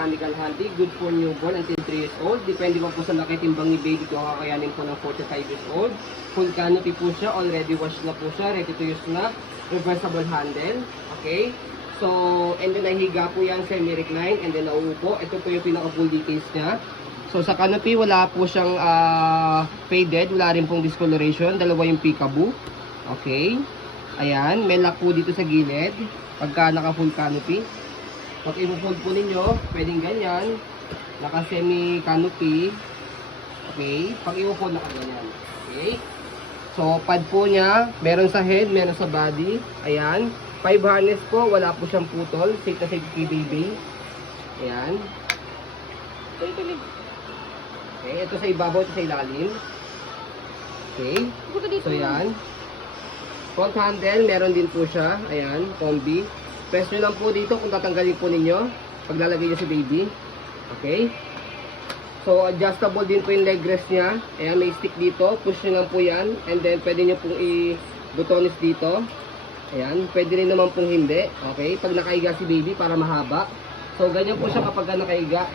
mechanical handy, good for newborn until 3 years old. Depende pa po sa laki timbang ni baby kung kakayanin po ng 45 years old. Full canopy po siya, already washed na po siya, ready to use na. Reversible handle, okay? So, and then nahiga po yan, semi-recline, and then nauupo. Ito po yung pinaka-full details niya. So, sa canopy, wala po siyang faded, wala rin pong discoloration. Dalawa yung peekaboo. Okay? Ayan, may lock po dito sa gilid. Pagka naka-full canopy. Pag i-fold po ninyo, pwedeng ganyan. Naka-semi canopy. Okay? Pag i-fold, naka-ganyan. Okay? So, pad po niya, meron sa head, meron sa body. Ayan. 5 harness po, wala po siyang putol. Safe na safe kay baby. Ayan. Okay, ito sa ibabaw, ito sa ilalim. Okay. So, ayan. Front handle, meron din po siya. Ayan, combi. Press nyo lang po dito kung tatanggalin po ninyo. Paglalagay nyo sa baby. Okay. So, adjustable din po yung leg rest niya. Ayan, may stick dito. Push nyo lang po yan. And then, pwede nyo pong i-butonis dito. Ayan, pwede rin naman pong hindi. Okay, pag nakaiga si baby para mahaba. So, ganyan po siya kapag nakaiga.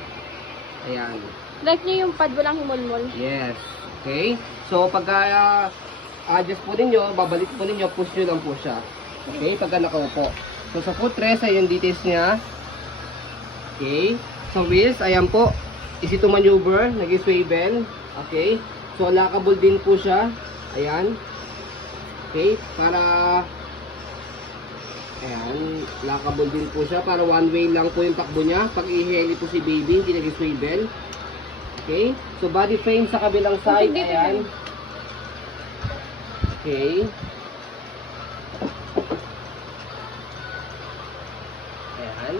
Ayan. Like niyo yung pad, walang himol-mol. Yes. Okay. So, pag adjust po ninyo, babalik po ninyo, push nyo lang po siya. Okay, pagka nakaupo. So, sa footrest, ay yung details niya. Okay. So, wheels, ayan po. Easy to maneuver, nag-swivel. Okay. So, lockable din po siya. Ayan. Okay, para ayan, lockable din po siya para one way lang po yung takbo niya. Pag i-heli po si baby, hindi nag-swivel. Okay, so body frame sa kabilang side, ayan. Okay. Ayan.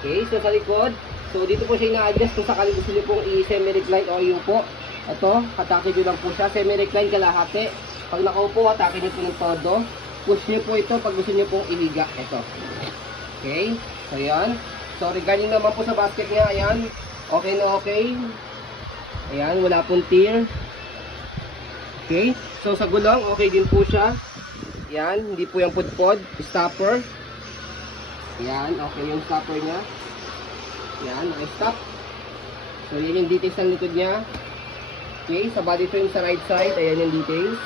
Okay, so sa likod, so dito po siya ina-adjust kung sakali gusto niyo pong i-semi-recline o yupo. Ito, atake nyo lang po siya, semi-recline kalahati. Pag nakaupo, atake nyo po ng todo. Push nyo po ito pag gusto nyo pong ihiga. Ito. Okay, so yan. So regarding naman po sa basket niya, ayan. Okay na okay. Ayan, wala pong tear. Okay, so sa gulong, okay din po siya. Ayan, hindi po yung pudpod. Stopper. Ayan, okay yung stopper niya. Ayan, naka-stop. So yan yung details ng likod niya. Okay, sa body frame sa right side, ayan yung details.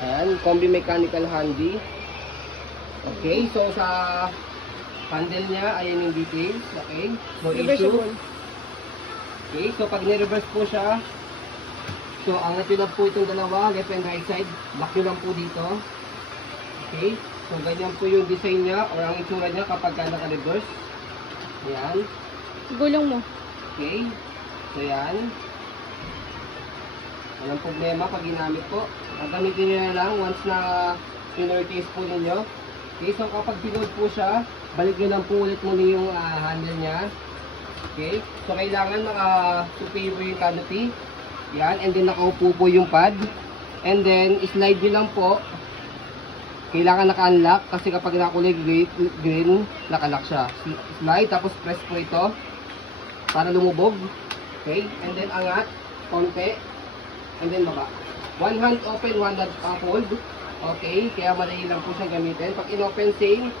Ayan, combi mechanical handy. Okay, so sa handle niya, ayan yung details. Okay, so issue. Okay, so pag ni-reverse po siya, so angat nyo lang po itong dalawa, left and right side, lock nyo lang po dito. Okay, so ganyan po yung design niya or ang itsura niya kapag naka-reverse. Ayan. Gulong mo. Okay, so yan. Walang problema pag ginamit po. Gagamitin nyo na lang once na in-case po ninyo. Okay, so kapag piload po siya, balik nyo lang po ulit muna yung handle niya. Okay, so kailangan naka-superior yung canopy. Yan, and then nakaupo po yung pad. And then, slide nyo lang po. Kailangan naka-unlock kasi kapag nakakulay green, naka-lock siya. Slide, tapos press po ito para lumubog. Okay, and then angat, konti. And then baba. One hand open, one hand hold. Okay, kaya madali lang po siyang gamitin. Pag in-open same,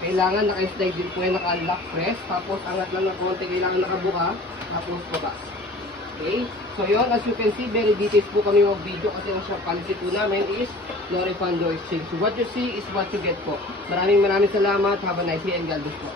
kailangan naka-slide din po yan, naka-unlock press. Tapos angat lang ng konti, kailangan nakabuka. Tapos baba. Okay, so yun, as you can see, very details po kami ng video kasi ang policy po namin is no refund, no exchange. So what you see is what you get po. Maraming salamat. Have a nice day and God bless po.